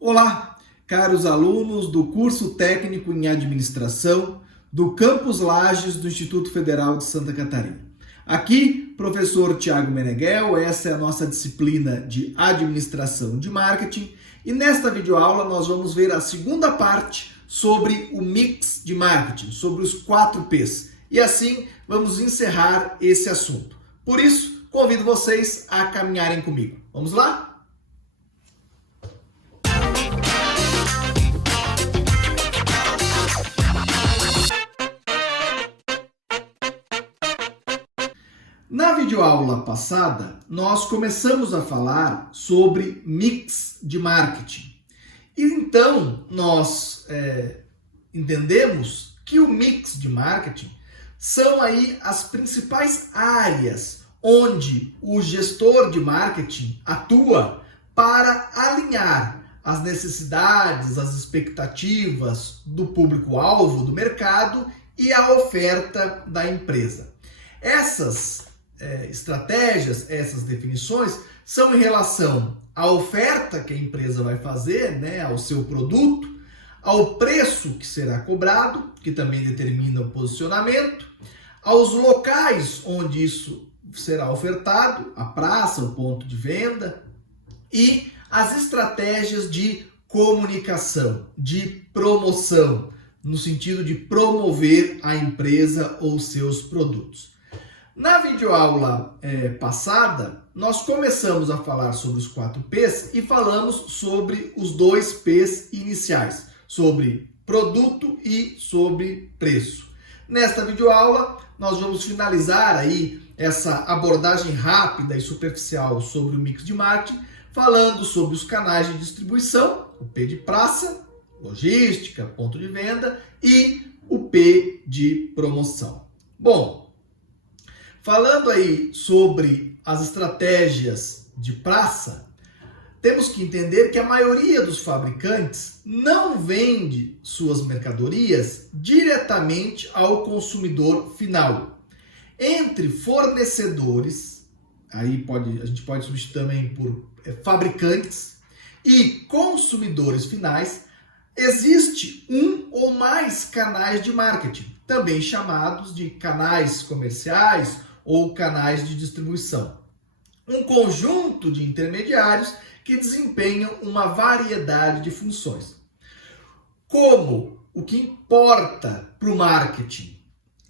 Olá, caros alunos do curso técnico em administração do Campus Lages do Instituto Federal de Santa Catarina. Aqui, professor Tiago Meneghel, essa é a nossa disciplina de administração de marketing e nesta videoaula nós vamos ver a segunda parte sobre o mix de marketing, sobre os 4 P's. E assim vamos encerrar esse assunto. Por isso, convido vocês a caminharem comigo. Vamos lá? Na videoaula passada, nós começamos a falar sobre mix de marketing. E então, nós entendemos que o mix de marketing são aí as principais áreas onde o gestor de marketing atua para alinhar as necessidades, as expectativas do público-alvo do mercado e a oferta da empresa. Essas estratégias, essas definições são em relação à oferta que a empresa vai fazer, ao seu produto, ao preço que será cobrado, que também determina o posicionamento, aos locais onde isso será ofertado, a praça, o ponto de venda, e as estratégias de comunicação, de promoção, no sentido de promover a empresa ou seus produtos. Na videoaula passada, nós começamos a falar sobre os 4 P's e falamos sobre os 2 P's iniciais, sobre produto e sobre preço. Nesta videoaula, nós vamos finalizar aí essa abordagem rápida e superficial sobre o mix de marketing, falando sobre os canais de distribuição, o P de praça, logística, ponto de venda e o P de promoção. Bom, falando aí sobre as estratégias de praça, temos que entender que a maioria dos fabricantes não vende suas mercadorias diretamente ao consumidor final. Entre fornecedores, aí a gente pode substituir também por fabricantes e consumidores finais, existe um ou mais canais de marketing, também chamados de canais comerciais ou canais de distribuição. Um conjunto de intermediários que desempenham uma variedade de funções. Como o que importa para o marketing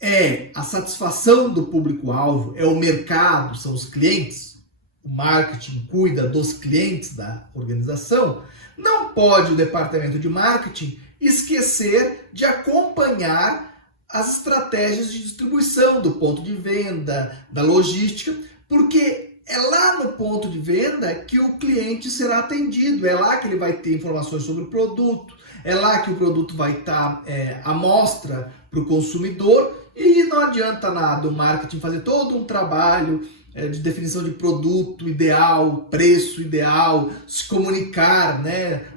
é a satisfação do público-alvo, é o mercado, são os clientes, o marketing cuida dos clientes da organização, não pode o departamento de marketing esquecer de acompanhar as estratégias de distribuição do ponto de venda, da logística, porque é lá no ponto de venda que o cliente será atendido, é lá que ele vai ter informações sobre o produto, é lá que o produto vai estar à mostra para o consumidor e não adianta nada o marketing fazer todo um trabalho de definição de produto ideal, preço ideal, se comunicar,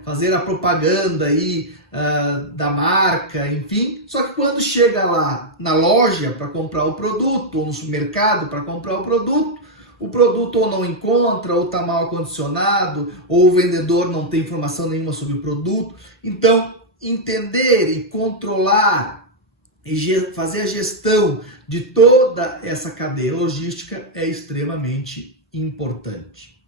fazer a propaganda aí da marca, enfim. Só que quando chega lá na loja para comprar o produto ou no supermercado para comprar o produto ou não encontra, ou está mal acondicionado, ou o vendedor não tem informação nenhuma sobre o produto. Então, entender e controlar e fazer a gestão de toda essa cadeia logística é extremamente importante.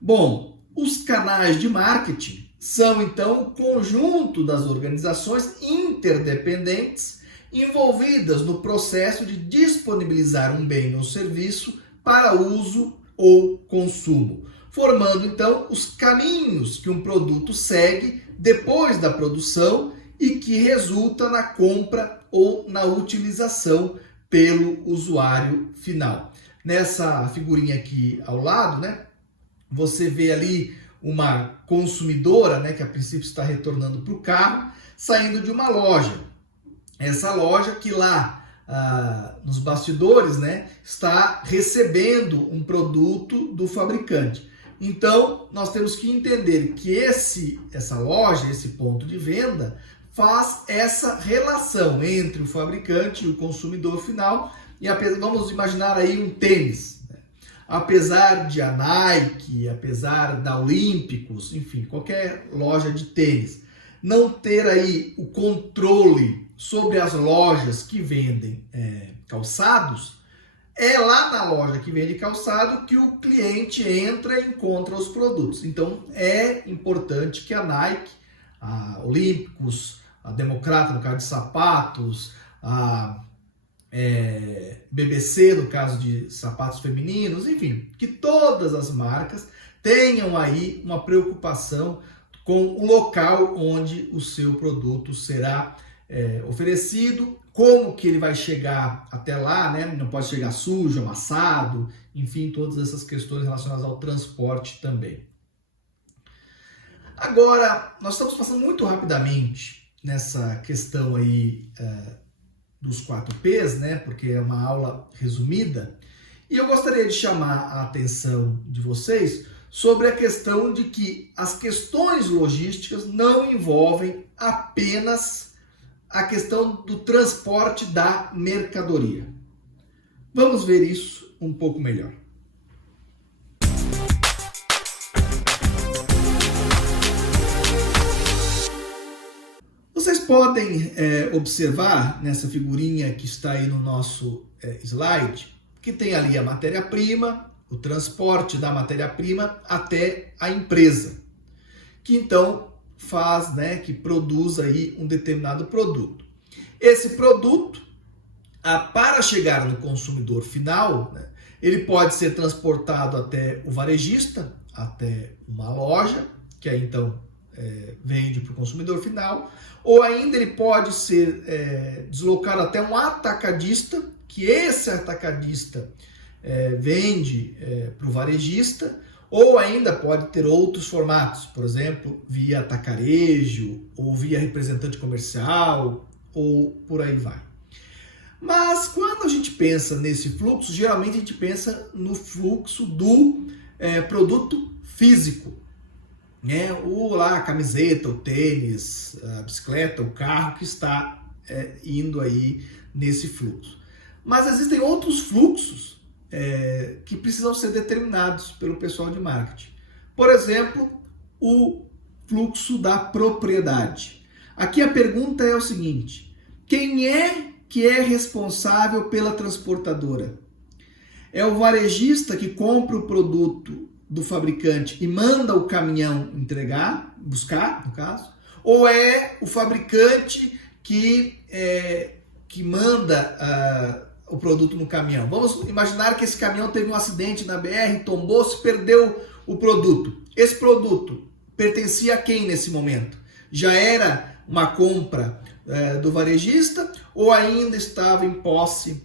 Bom, os canais de marketing são então o conjunto das organizações interdependentes envolvidas no processo de disponibilizar um bem ou serviço para uso ou consumo, formando então os caminhos que um produto segue depois da produção e que resulta na compra ou na utilização pelo usuário final. Nessa figurinha aqui ao lado, você vê ali uma consumidora, que a princípio está retornando para o carro, saindo de uma loja. Essa loja que lá nos bastidores, está recebendo um produto do fabricante. Então, nós temos que entender que essa loja, esse ponto de venda, faz essa relação entre o fabricante e o consumidor final. E vamos imaginar aí um tênis. apesar de a Nike, apesar da Olímpicos, enfim, qualquer loja de tênis, não ter aí o controle sobre as lojas que vendem calçados, é lá na loja que vende calçado que o cliente entra e encontra os produtos. Então é importante que a Nike, a Olímpicos, a Democrata no caso de sapatos, a BBC no caso de sapatos femininos, enfim, que todas as marcas tenham aí uma preocupação com o local onde o seu produto será oferecido, como que ele vai chegar até lá, né? Não pode chegar sujo, amassado, enfim, todas essas questões relacionadas ao transporte também. Agora, nós estamos passando muito rapidamente nessa questão aí dos 4Ps, né? Porque é uma aula resumida, e eu gostaria de chamar a atenção de vocês sobre a questão de que as questões logísticas não envolvem apenas a questão do transporte da mercadoria. Vamos ver isso um pouco melhor. Vocês podem observar nessa figurinha que está aí no nosso slide, que tem ali a matéria-prima, o transporte da matéria-prima até a empresa, que então faz, né, que produz aí um determinado produto. Esse produto, para chegar no consumidor final, né, ele pode ser transportado até o varejista, até uma loja, que aí então vende para o consumidor final, ou ainda ele pode ser deslocado até um atacadista, que esse atacadista vende para o varejista, ou ainda pode ter outros formatos, por exemplo, via atacarejo, ou via representante comercial, ou por aí vai. Mas quando a gente pensa nesse fluxo, geralmente a gente pensa no fluxo do produto físico, né? A camiseta, o tênis, a bicicleta, o carro que está indo aí nesse fluxo. Mas existem outros fluxos que precisam ser determinados pelo pessoal de marketing. Por exemplo, o fluxo da propriedade. Aqui a pergunta é o seguinte: quem é que é responsável pela transportadora? É o varejista que compra o produto do fabricante e manda o caminhão buscar, no caso? Ou é o fabricante que manda o produto no caminhão? Vamos imaginar que esse caminhão teve um acidente na BR, tombou, se perdeu o produto. Esse produto pertencia a quem nesse momento? Já era uma compra do varejista ou ainda estava em posse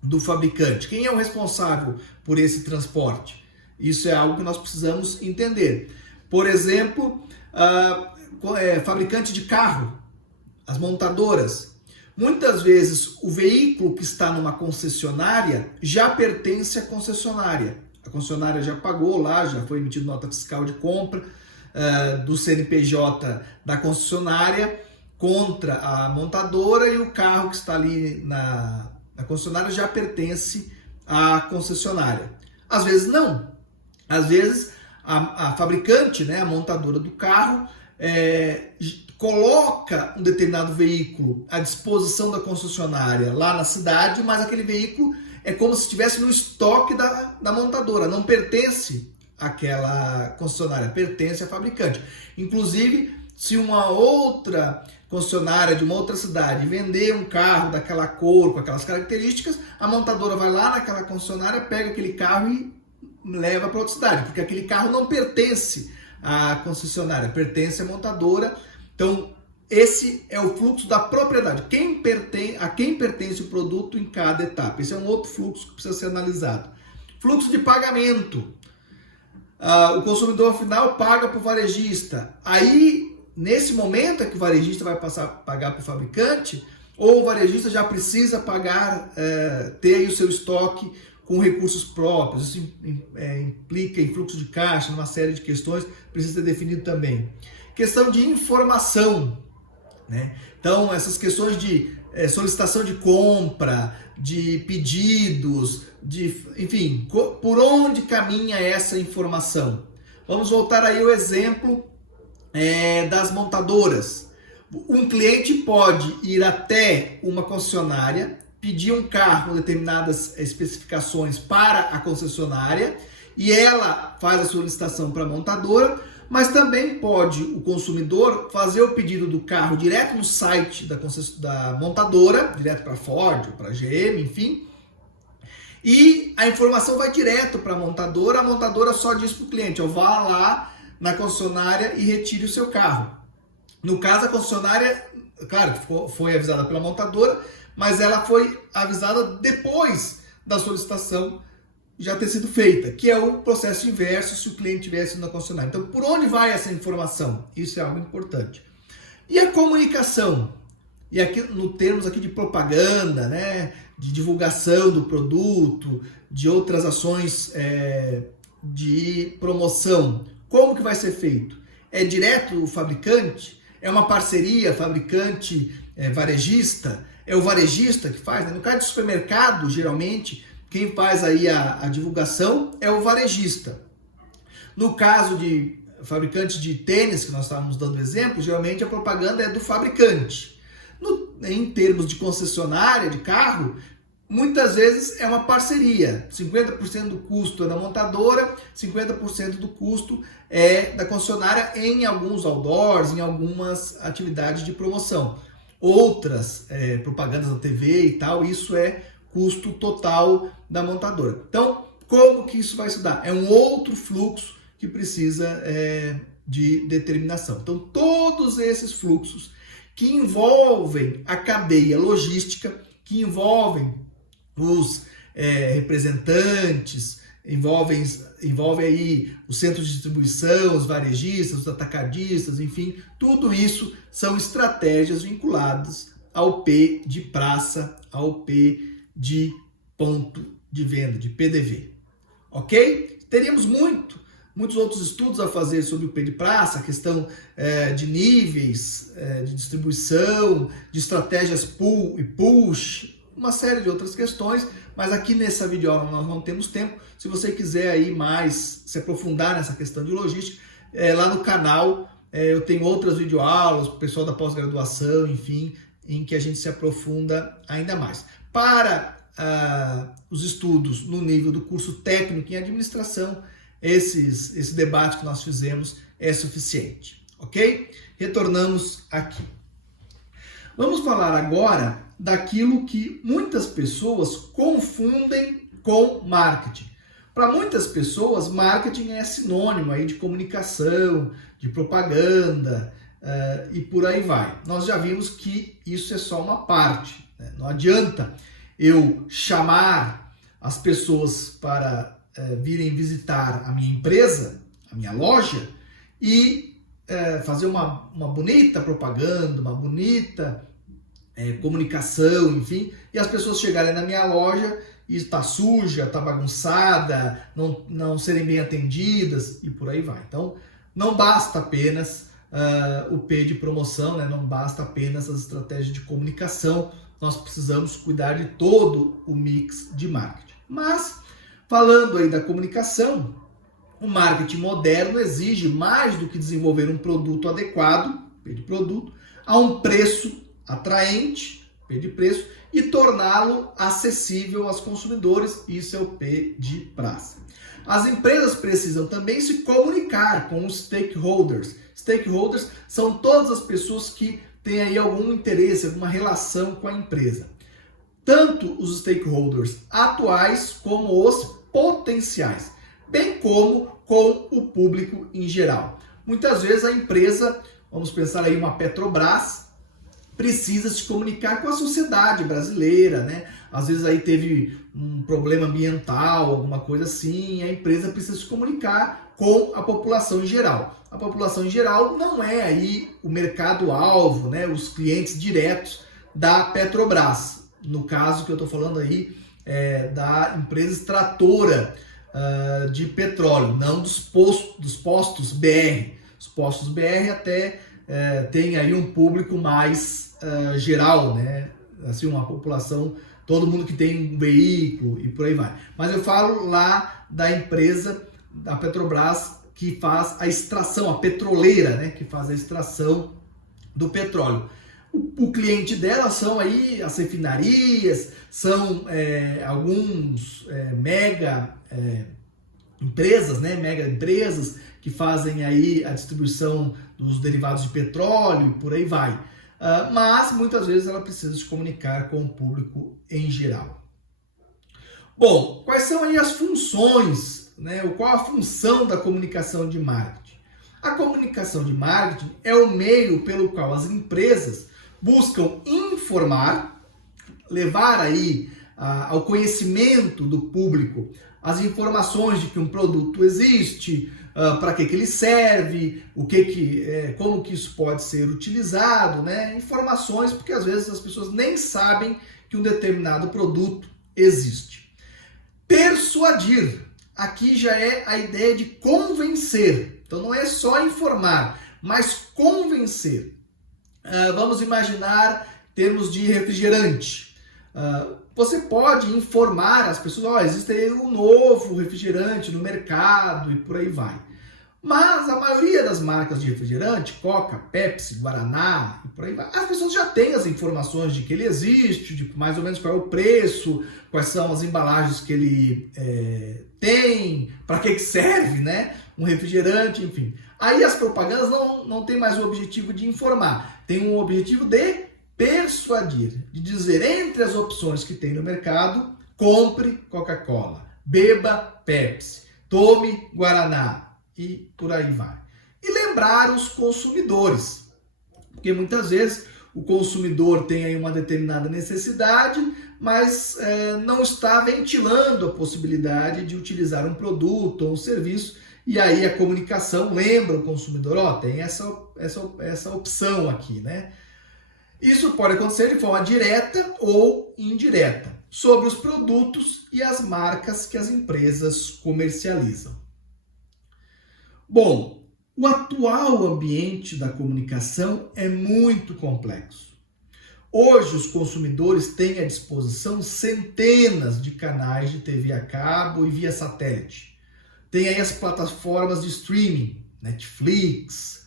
do fabricante? Quem é o responsável por esse transporte? Isso é algo que nós precisamos entender. Por exemplo, fabricante de carro, as montadoras. Muitas vezes o veículo que está numa concessionária já pertence à concessionária. A concessionária já pagou lá, já foi emitida nota fiscal de compra do CNPJ da concessionária contra a montadora, e o carro que está ali na concessionária já pertence à concessionária. Às vezes não. Às vezes a fabricante, né, a montadora do carro, coloca um determinado veículo à disposição da concessionária lá na cidade, mas aquele veículo é como se estivesse no estoque da montadora, não pertence àquela concessionária, pertence à fabricante. Inclusive, se uma outra concessionária de uma outra cidade vender um carro daquela cor, com aquelas características, a montadora vai lá naquela concessionária, pega aquele carro e leva para outra cidade, porque aquele carro não pertence à concessionária, pertence à montadora. Então, esse é o fluxo da propriedade. A quem pertence o produto em cada etapa. Esse é um outro fluxo que precisa ser analisado. Fluxo de pagamento. O consumidor final paga para o varejista. Aí, nesse momento é que o varejista vai passar a pagar para o fabricante, ou o varejista já precisa pagar, ter aí o seu estoque com recursos próprios. Isso implica em fluxo de caixa, uma série de questões, precisa ser definido também. Questão de informação, né? Então, essas questões de solicitação de compra, de pedidos, enfim, por onde caminha essa informação. Vamos voltar aí ao exemplo das montadoras. Um cliente pode ir até uma concessionária, pedir um carro com determinadas especificações para a concessionária e ela faz a solicitação para a montadora, mas também pode o consumidor fazer o pedido do carro direto no site da montadora, direto para a Ford, para a GM, enfim, e a informação vai direto para a montadora só diz para o cliente, vá lá na concessionária e retire o seu carro. No caso, a concessionária, claro, foi avisada pela montadora, mas ela foi avisada depois da solicitação já ter sido feita, que é o processo inverso se o cliente tivesse na concessionária. Então, por onde vai essa informação? Isso é algo importante. E a comunicação? E aqui, no termos aqui de propaganda, né, de divulgação do produto, de outras ações de promoção, como que vai ser feito? É direto o fabricante? É uma parceria fabricante varejista? É o varejista que faz? Né? No caso de supermercado, geralmente, quem faz aí a divulgação é o varejista. No caso de fabricantes de tênis, que nós estávamos dando exemplo, geralmente a propaganda é do fabricante. Em termos de concessionária de carro, muitas vezes é uma parceria. 50% do custo é da montadora, 50% do custo é da concessionária em alguns outdoors, em algumas atividades de promoção. Outras propagandas na TV e tal, isso é custo total da montadora. Então, como que isso vai se dar? É um outro fluxo que precisa de determinação. Então, todos esses fluxos que envolvem a cadeia logística, que envolvem os representantes, envolvem aí os centros de distribuição, os varejistas, os atacadistas, enfim, tudo isso são estratégias vinculadas ao P de praça, ao P de ponto de venda, de PDV, ok? Teríamos muitos outros estudos a fazer sobre o P de praça, a questão de níveis de distribuição, de estratégias pull e push, uma série de outras questões, mas aqui nessa videoaula nós não temos tempo. Se você quiser aí mais se aprofundar nessa questão de logística, lá no canal eu tenho outras videoaulas, o pessoal da pós-graduação, enfim, em que a gente se aprofunda ainda mais. Para os estudos no nível do curso técnico em administração, esse debate que nós fizemos é suficiente, ok? Retornamos aqui. Vamos falar agora daquilo que muitas pessoas confundem com marketing. Para muitas pessoas, marketing é sinônimo aí de comunicação, de propaganda e por aí vai. Nós já vimos que isso é só uma parte, né? Não adianta eu chamar as pessoas para virem visitar a minha empresa, a minha loja, e fazer uma bonita propaganda, uma bonita comunicação, enfim, e as pessoas chegarem na minha loja e está suja, está bagunçada, não serem bem atendidas e por aí vai. Então, não basta apenas o P de promoção, né? Não basta apenas as estratégias de comunicação, nós precisamos cuidar de todo o mix de marketing. Mas, falando aí da comunicação, o marketing moderno exige mais do que desenvolver um produto adequado, P de produto, a um preço atraente, P de preço, e torná-lo acessível aos consumidores, isso é o P de praça. As empresas precisam também se comunicar com os stakeholders. Stakeholders são todas as pessoas que têm aí algum interesse, alguma relação com a empresa. Tanto os stakeholders atuais como os potenciais, bem como com o público em geral. Muitas vezes a empresa, vamos pensar aí uma Petrobras, precisa se comunicar com a sociedade brasileira, né? Às vezes aí teve um problema ambiental, alguma coisa assim, a empresa precisa se comunicar com a população em geral. A população em geral não é aí o mercado-alvo, né? Os clientes diretos da Petrobras. No caso que eu estou falando aí da empresa extratora de petróleo, não dos postos BR. Os postos BR até tem aí um público mais geral, né? assim, uma população, todo mundo que tem um veículo e por aí vai. Mas eu falo lá da empresa da Petrobras que faz a extração, a petroleira, né, que faz a extração do petróleo. O cliente dela são aí as refinarias, são alguns mega empresas, né, mega empresas que fazem aí a distribuição dos derivados de petróleo, por aí vai. Mas muitas vezes ela precisa se comunicar com o público em geral. Bom, quais são aí as funções, né? Qual a função da comunicação de marketing? A comunicação de marketing é o meio pelo qual as empresas buscam informar, levar aí ao conhecimento do público as informações de que um produto existe, para que ele serve, como que isso pode ser utilizado, né? Informações, porque às vezes as pessoas nem sabem que um determinado produto existe. Persuadir, aqui já é a ideia de convencer, então não é só informar, mas convencer. Vamos imaginar termos de refrigerante. Você pode informar as pessoas, existe aí um novo refrigerante no mercado e por aí vai. Mas a maioria das marcas de refrigerante, Coca, Pepsi, Guaraná e por aí vai, as pessoas já têm as informações de que ele existe, de mais ou menos qual é o preço, quais são as embalagens que ele tem, para que serve, né? Um refrigerante, enfim. Aí as propagandas não têm mais o objetivo de informar, tem um objetivo de persuadir, de dizer entre as opções que tem no mercado, compre Coca-Cola, beba Pepsi, tome Guaraná e por aí vai. E lembrar os consumidores, porque muitas vezes o consumidor tem aí uma determinada necessidade, mas não está ventilando a possibilidade de utilizar um produto ou um serviço, e aí a comunicação lembra o consumidor, tem essa opção aqui, né? Isso pode acontecer de forma direta ou indireta, sobre os produtos e as marcas que as empresas comercializam. Bom, o atual ambiente da comunicação é muito complexo. Hoje os consumidores têm à disposição centenas de canais de TV a cabo e via satélite. Tem aí as plataformas de streaming, Netflix,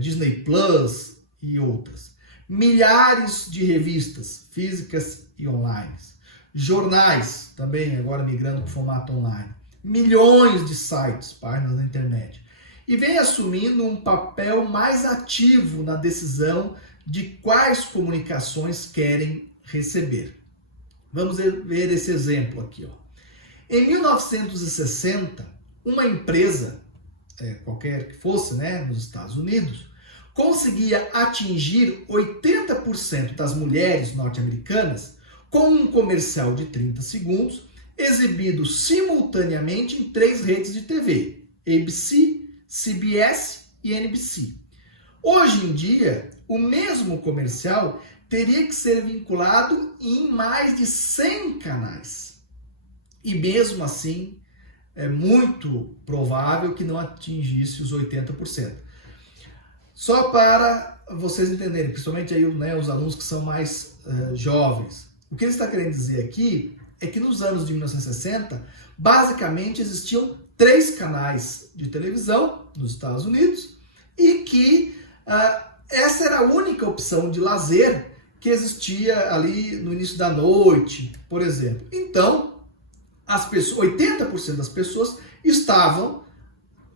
Disney Plus e outras. Milhares de revistas físicas e online, jornais também agora migrando para o formato online, milhões de sites, páginas na internet, e vem assumindo um papel mais ativo na decisão de quais comunicações querem receber. Vamos ver esse exemplo aqui. Em 1960, uma empresa, qualquer que fosse, né, nos Estados Unidos, conseguia atingir 80% das mulheres norte-americanas com um comercial de 30 segundos, exibido simultaneamente em 3 redes de TV, ABC, CBS e NBC. Hoje em dia, o mesmo comercial teria que ser vinculado em mais de 100 canais. E mesmo assim, é muito provável que não atingisse os 80%. Só para vocês entenderem, principalmente aí, né, os alunos que são mais jovens. O que ele está querendo dizer aqui é que nos anos de 1960, basicamente existiam 3 canais de televisão nos Estados Unidos e que essa era a única opção de lazer que existia ali no início da noite, por exemplo. Então, 80% das pessoas estavam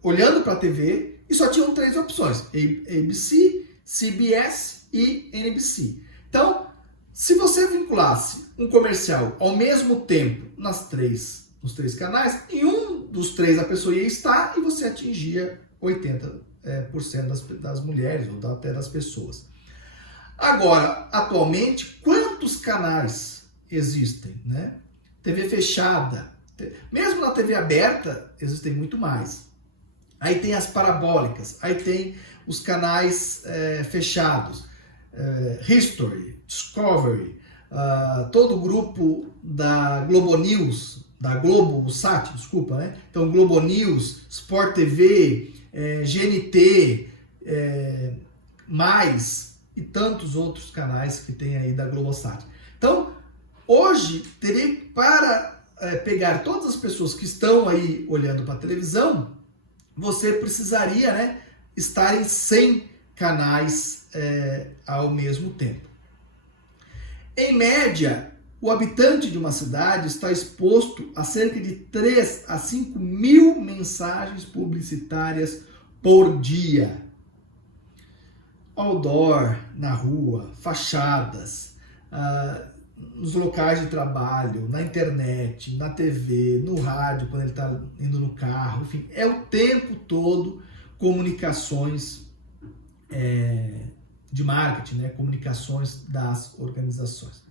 olhando para a TV e só tinham 3 opções, ABC, CBS e NBC. Então, se você vinculasse um comercial ao mesmo tempo nos 3 canais, em um dos 3 a pessoa ia estar e você atingia 80% das mulheres ou até das pessoas. Agora, atualmente, quantos canais existem, né? TV fechada, mesmo na TV aberta, existem muito mais. Aí tem as parabólicas, aí tem os canais fechados, History, Discovery, todo o grupo da Globo News, da Globosat, desculpa, né? Então Globo News, Sport TV, GNT, mais e tantos outros canais que tem aí da Globosat. Então, hoje, para pegar todas as pessoas que estão aí olhando para a televisão, você precisaria, né, estar em 100 canais ao mesmo tempo. Em média, o habitante de uma cidade está exposto a cerca de 3 a 5 mil mensagens publicitárias por dia. Outdoor, na rua, fachadas, nos locais de trabalho, na internet, na TV, no rádio, quando ele está indo no carro, enfim, é o tempo todo comunicações de marketing, né? Comunicações das organizações.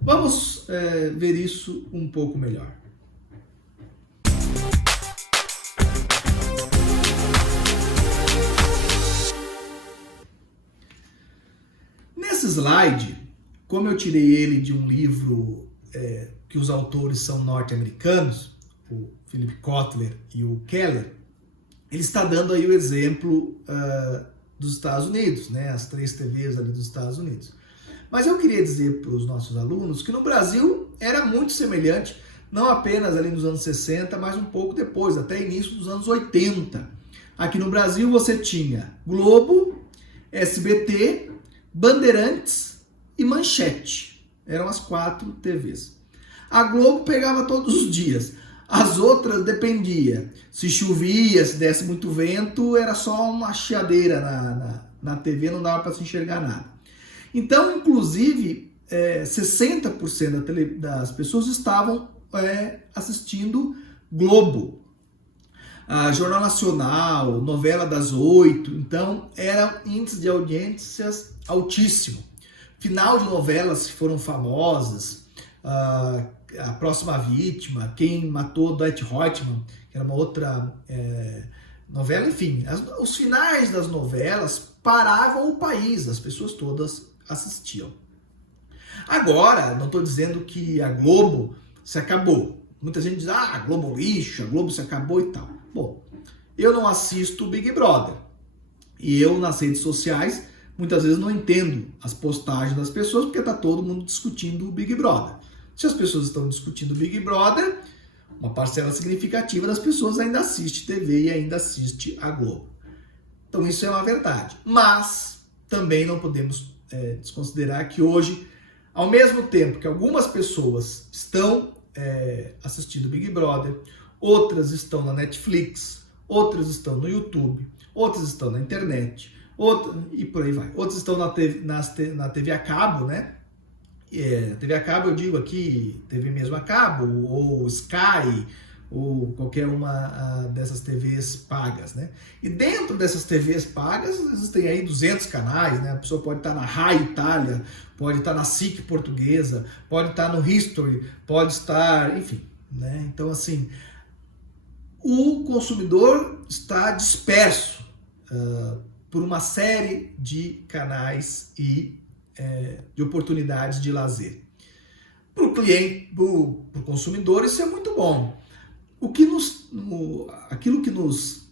Vamos ver isso um pouco melhor. Nesse slide, como eu tirei ele de um livro que os autores são norte-americanos, o Philip Kotler e o Keller, ele está dando aí o exemplo dos Estados Unidos, né? As 3 TVs ali dos Estados Unidos. Mas eu queria dizer para os nossos alunos que no Brasil era muito semelhante, não apenas ali nos anos 60, mas um pouco depois, até início dos anos 80. Aqui no Brasil você tinha Globo, SBT, Bandeirantes e Manchete. Eram as 4 TVs. A Globo pegava todos os dias. As outras dependia. Se chovia, se desse muito vento, era só uma chiadeira na TV, não dava para se enxergar nada. Então, inclusive, 60% das pessoas estavam assistindo Globo. Jornal Nacional, novela das 8, então era índice de audiências altíssimo. Final de novelas que foram famosas, A Próxima Vítima, Quem Matou Dwight Hortman, que era uma outra novela, enfim, os finais das novelas paravam o país, as pessoas todas assistiam. Agora, não estou dizendo que a Globo se acabou. Muita gente diz, a Globo lixo, a Globo se acabou e tal. Bom, eu não assisto o Big Brother. E eu, nas redes sociais, muitas vezes não entendo as postagens das pessoas, porque está todo mundo discutindo o Big Brother. Se as pessoas estão discutindo o Big Brother, uma parcela significativa das pessoas ainda assiste TV e ainda assiste a Globo. Então isso é uma verdade. Mas também não podemos desconsiderar que hoje, ao mesmo tempo que algumas pessoas estão assistindo Big Brother, outras estão na Netflix, outras estão no YouTube, outras estão na internet, e por aí vai. Outras estão na TV a cabo, né? TV a cabo, eu digo aqui, TV mesmo a cabo, ou Sky, ou qualquer uma dessas TVs pagas, né? E dentro dessas TVs pagas, existem aí 200 canais, né? A pessoa pode estar na Rai Itália, pode estar na SIC Portuguesa, pode estar no History, pode estar, enfim, né? Então, assim, o consumidor está disperso por uma série de canais e de oportunidades de lazer. Para o cliente, para o consumidor, isso é muito bom. Aquilo que nos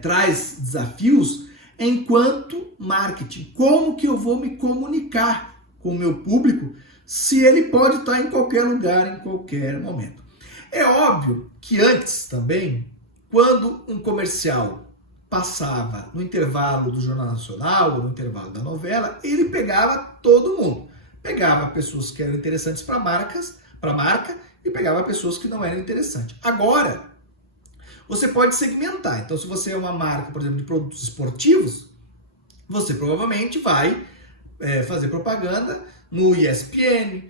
traz desafios é enquanto marketing. Como que eu vou me comunicar com o meu público se ele pode estar em qualquer lugar, em qualquer momento? É óbvio que antes também, quando um comercial passava no intervalo do Jornal Nacional ou no intervalo da novela, ele pegava todo mundo. Pegava pessoas que eram interessantes para a marca e pegava pessoas que não eram interessantes. Agora, você pode segmentar. Então, se você é uma marca, por exemplo, de produtos esportivos, você provavelmente vai fazer propaganda no ESPN,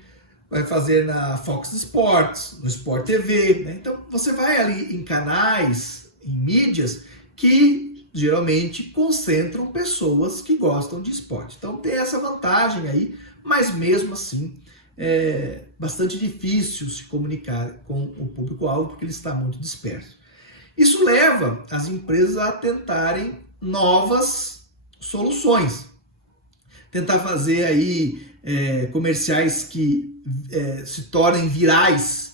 vai fazer na Fox Sports, no Sport TV. Né? Então, você vai ali em canais, em mídias, que geralmente concentram pessoas que gostam de esporte. Então tem essa vantagem aí, mas mesmo assim é bastante difícil se comunicar com o público-alvo porque ele está muito disperso. Isso leva as empresas a tentarem novas soluções. Tentar fazer aí comerciais que se tornem virais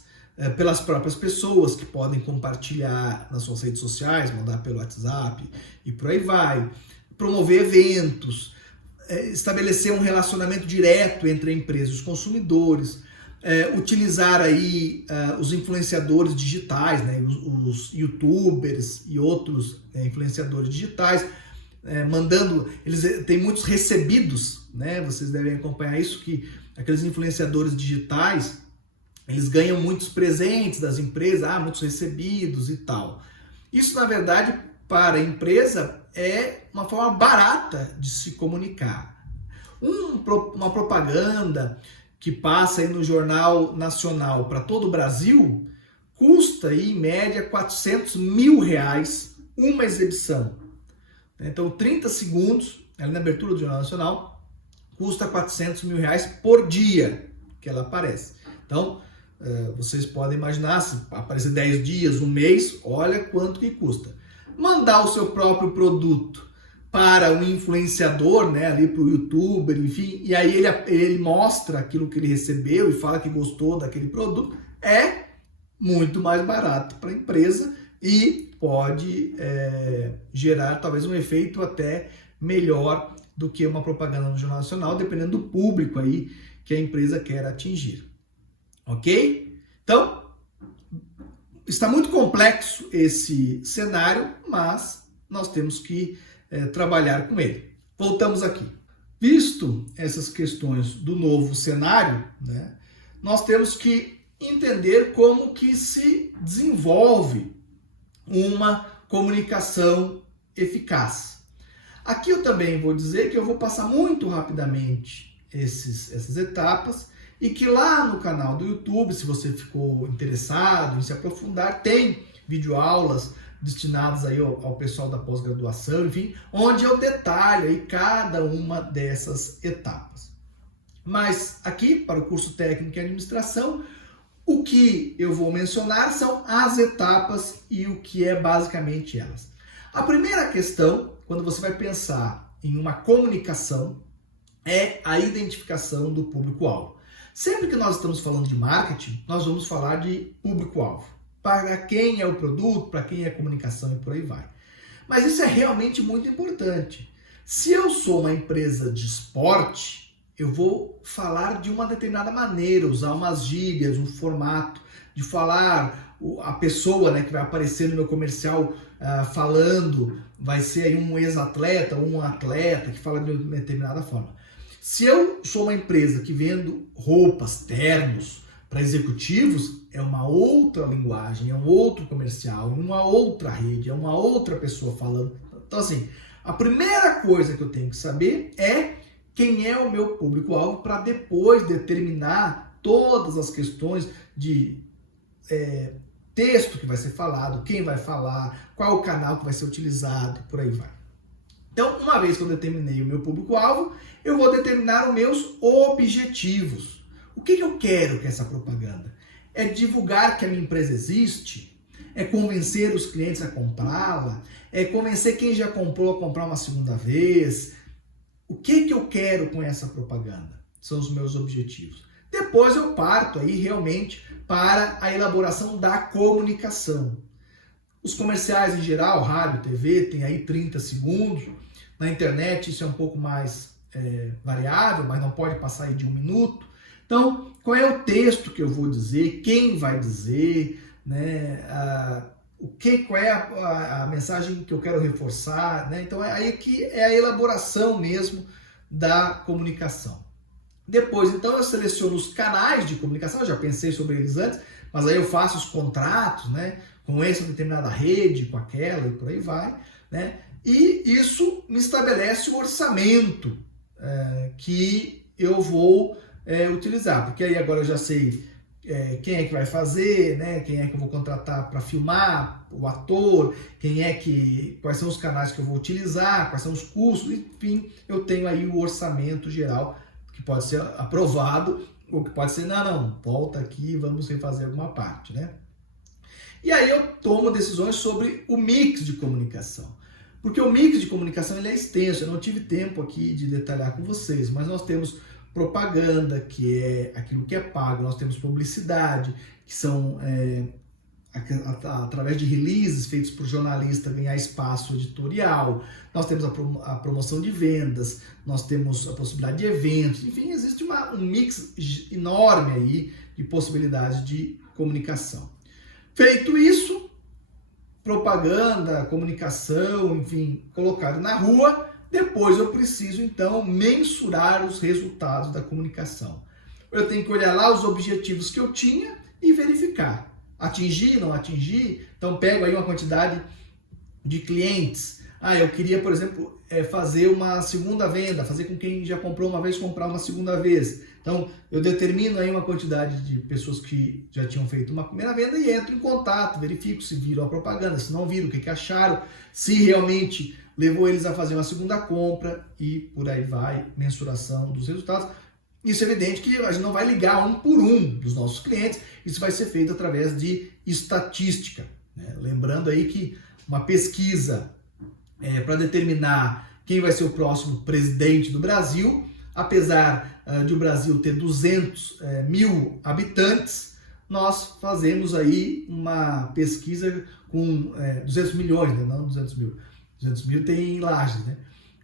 pelas próprias pessoas, que podem compartilhar nas suas redes sociais, mandar pelo WhatsApp e por aí vai. Promover eventos, estabelecer um relacionamento direto entre a empresa e os consumidores, utilizar aí os influenciadores digitais, né, os YouTubers e outros influenciadores digitais, mandando, eles têm muitos recebidos, né, vocês devem acompanhar isso, que aqueles influenciadores digitais, eles ganham muitos presentes das empresas, muitos recebidos e tal. Isso, na verdade, para a empresa é uma forma barata de se comunicar. Uma propaganda que passa aí no Jornal Nacional para todo o Brasil custa aí, em média R$400 mil uma exibição. Então 30 segundos ali na abertura do Jornal Nacional custa R$400 mil por dia que ela aparece. Então vocês podem imaginar, se aparecer 10 dias, um mês, olha quanto que custa. Mandar o seu próprio produto para um influenciador, né, ali para o YouTuber, enfim, e aí ele mostra aquilo que ele recebeu e fala que gostou daquele produto, é muito mais barato para a empresa e pode gerar talvez um efeito até melhor do que uma propaganda no Jornal Nacional, dependendo do público aí que a empresa quer atingir. Ok? Então, está muito complexo esse cenário, mas nós temos que trabalhar com ele. Voltamos aqui. Visto essas questões do novo cenário, né, nós temos que entender como que se desenvolve uma comunicação eficaz. Aqui eu também vou dizer que eu vou passar muito rapidamente essas etapas e que lá no canal do YouTube, se você ficou interessado em se aprofundar, tem videoaulas destinadas aí ao pessoal da pós-graduação, enfim, onde eu detalho aí cada uma dessas etapas. Mas aqui, para o curso técnico em administração, o que eu vou mencionar são as etapas e o que é basicamente elas. A primeira questão, quando você vai pensar em uma comunicação, é a identificação do público-alvo. Sempre que nós estamos falando de marketing, nós vamos falar de público-alvo. Para quem é o produto, para quem é a comunicação e por aí vai. Mas isso é realmente muito importante. Se eu sou uma empresa de esporte, eu vou falar de uma determinada maneira, usar umas gírias, um formato de falar, a pessoa, né, que vai aparecer no meu comercial falando, vai ser aí um ex-atleta ou um atleta que fala de uma determinada forma. Se eu sou uma empresa que vendo roupas, ternos para executivos, é uma outra linguagem, é um outro comercial, uma outra rede, é uma outra pessoa falando. Então, assim, a primeira coisa que eu tenho que saber é quem é o meu público-alvo para depois determinar todas as questões de texto que vai ser falado, quem vai falar, qual o canal que vai ser utilizado, por aí vai. Então, uma vez que eu determinei o meu público-alvo, eu vou determinar os meus objetivos. O que eu quero com essa propaganda? É divulgar que a minha empresa existe? É convencer os clientes a comprá-la? É convencer quem já comprou a comprar uma segunda vez? O que eu quero com essa propaganda? São os meus objetivos. Depois eu parto aí realmente para a elaboração da comunicação. Os comerciais em geral, rádio, TV, tem aí 30 segundos. Na internet isso é um pouco mais variável, mas não pode passar aí de 1 minuto. Então, qual é o texto que eu vou dizer, quem vai dizer, né, qual é a mensagem que eu quero reforçar, né? Então, aí que é a elaboração mesmo da comunicação. Depois, então, eu seleciono os canais de comunicação, eu já pensei sobre eles antes, mas aí eu faço os contratos, né, com essa determinada rede, com aquela e por aí vai, né? E isso me estabelece o orçamento que eu vou utilizar, porque aí agora eu já sei quem é que vai fazer, né? Quem é que eu vou contratar para filmar, o ator, quais são os canais que eu vou utilizar, quais são os custos, enfim, eu tenho aí o orçamento geral que pode ser aprovado ou que pode ser, não, volta aqui, vamos refazer alguma parte, né? E aí eu tomo decisões sobre o mix de comunicação. Porque o mix de comunicação ele é extenso, eu não tive tempo aqui de detalhar com vocês, mas nós temos propaganda, que é aquilo que é pago, nós temos publicidade, que são através de releases feitos por jornalista, ganhar espaço editorial, nós temos a promoção de vendas, nós temos a possibilidade de eventos, enfim, existe um mix enorme aí de possibilidades de comunicação. Feito isso, propaganda, comunicação, enfim, colocado na rua, depois eu preciso então mensurar os resultados da comunicação. Eu tenho que olhar lá os objetivos que eu tinha e verificar. Atingir, não atingir? Então pego aí uma quantidade de clientes. Eu queria, por exemplo, fazer uma segunda venda, fazer com quem já comprou uma vez comprar uma segunda vez. Então eu determino aí uma quantidade de pessoas que já tinham feito uma primeira venda e entro em contato, verifico se viram a propaganda, se não viram, o que acharam, se realmente levou eles a fazer uma segunda compra e por aí vai, mensuração dos resultados. Isso é evidente que a gente não vai ligar um por um dos nossos clientes, isso vai ser feito através de estatística, né? Lembrando aí que uma pesquisa para determinar quem vai ser o próximo presidente do Brasil, apesar de o Brasil ter 200 mil habitantes, nós fazemos aí uma pesquisa com 200 milhões, né? Não 200 mil. 200 mil tem em Lages, né?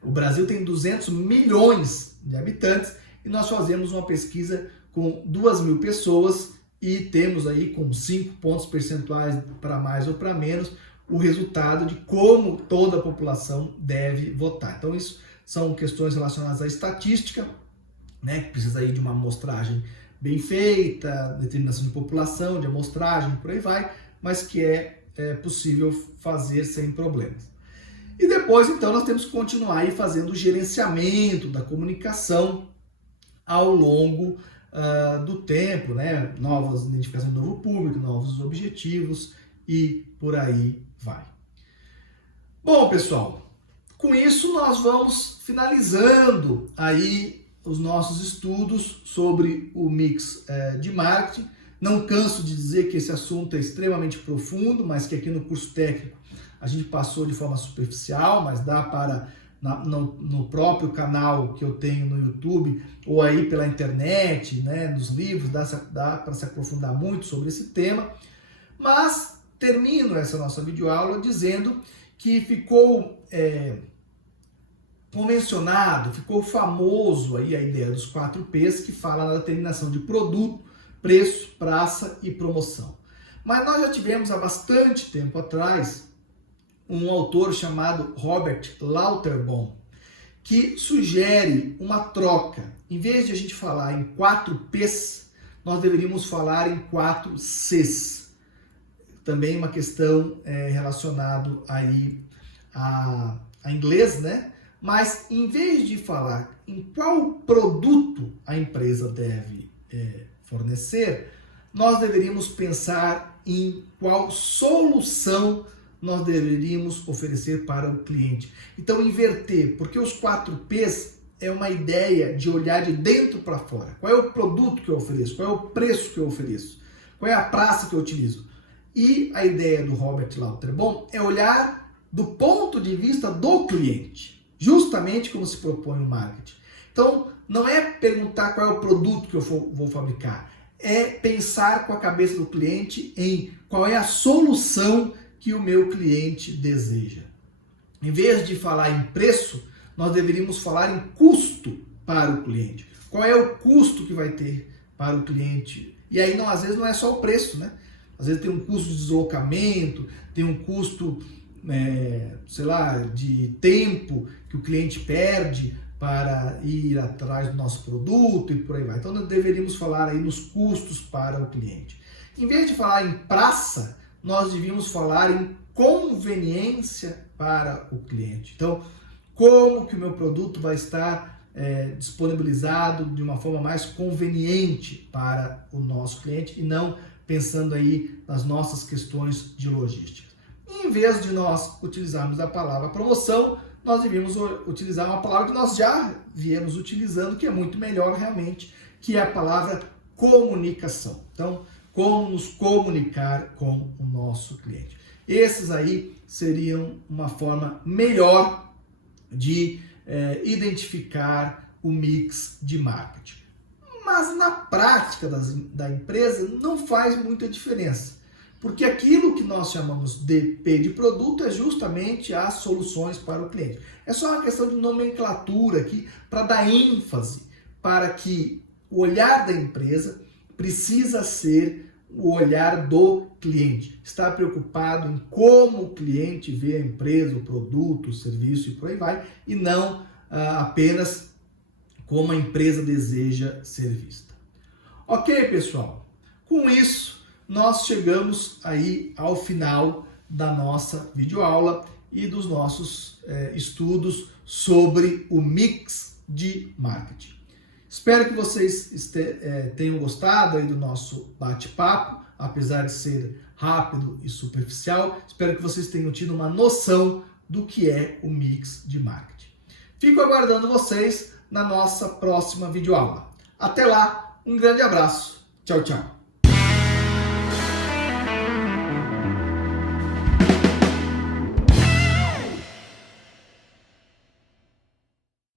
O Brasil tem 200 milhões de habitantes e nós fazemos uma pesquisa com 2.000 pessoas e temos aí com 5 pontos percentuais para mais ou para menos o resultado de como toda a população deve votar. Então isso são questões relacionadas à estatística, né, que precisa aí de uma amostragem bem feita, determinação de população, de amostragem, por aí vai, mas que é possível fazer sem problemas. E depois, então, nós temos que continuar aí fazendo o gerenciamento da comunicação ao longo do tempo, né? Novas identificações de novo público, novos objetivos e por aí vai. Bom, pessoal, com isso nós vamos finalizando aí os nossos estudos sobre o mix de marketing. Não canso de dizer que esse assunto é extremamente profundo, mas que aqui no curso técnico a gente passou de forma superficial, mas dá para, no próprio canal que eu tenho no YouTube, ou aí pela internet, né, nos livros, dá para se aprofundar muito sobre esse tema. Mas termino essa nossa videoaula dizendo que ficou convencionado, ficou famoso aí a ideia dos 4 P's, que fala na determinação de produto, preço, praça e promoção. Mas nós já tivemos há bastante tempo atrás um autor chamado Robert Lauterbach, que sugere uma troca. Em vez de a gente falar em 4 P's, nós deveríamos falar em 4 C's. Também uma questão relacionada aí a inglês, né? Mas em vez de falar em qual produto a empresa deve fornecer, nós deveríamos pensar em qual solução nós deveríamos oferecer para o cliente. Então, inverter, porque os 4 P's é uma ideia de olhar de dentro para fora. Qual é o produto que eu ofereço? Qual é o preço que eu ofereço? Qual é a praça que eu utilizo? E a ideia do Robert Lauterbach é olhar do ponto de vista do cliente, justamente como se propõe o marketing. Então, não é perguntar qual é o produto que eu vou fabricar, é pensar com a cabeça do cliente em qual é a solução que o meu cliente deseja. Em vez de falar em preço, nós deveríamos falar em custo para o cliente. Qual é o custo que vai ter para o cliente? E aí, às vezes, não é só o preço, né? Às vezes tem um custo de deslocamento, tem um custo, sei lá, de tempo que o cliente perde para ir atrás do nosso produto e por aí vai. Então, nós deveríamos falar aí nos custos para o cliente. Em vez de falar em praça, nós devíamos falar em conveniência para o cliente. Então, como que o meu produto vai estar disponibilizado de uma forma mais conveniente para o nosso cliente e não pensando aí nas nossas questões de logística. Em vez de nós utilizarmos a palavra promoção, nós devíamos utilizar uma palavra que nós já viemos utilizando, que é muito melhor realmente, que é a palavra comunicação. Então, como nos comunicar com o nosso cliente. Esses aí seriam uma forma melhor de identificar o mix de marketing. Mas na prática da empresa não faz muita diferença. Porque aquilo que nós chamamos de P de produto é justamente as soluções para o cliente. É só uma questão de nomenclatura aqui para dar ênfase para que o olhar da empresa precisa ser o olhar do cliente. Estar preocupado em como o cliente vê a empresa, o produto, o serviço e por aí vai, e não apenas como a empresa deseja ser vista. Ok, pessoal? Com isso, nós chegamos aí ao final da nossa videoaula e dos nossos estudos sobre o mix de marketing. Espero que vocês tenham gostado aí do nosso bate-papo, apesar de ser rápido e superficial. Espero que vocês tenham tido uma noção do que é o mix de marketing. Fico aguardando vocês na nossa próxima videoaula. Até lá, um grande abraço. Tchau, tchau.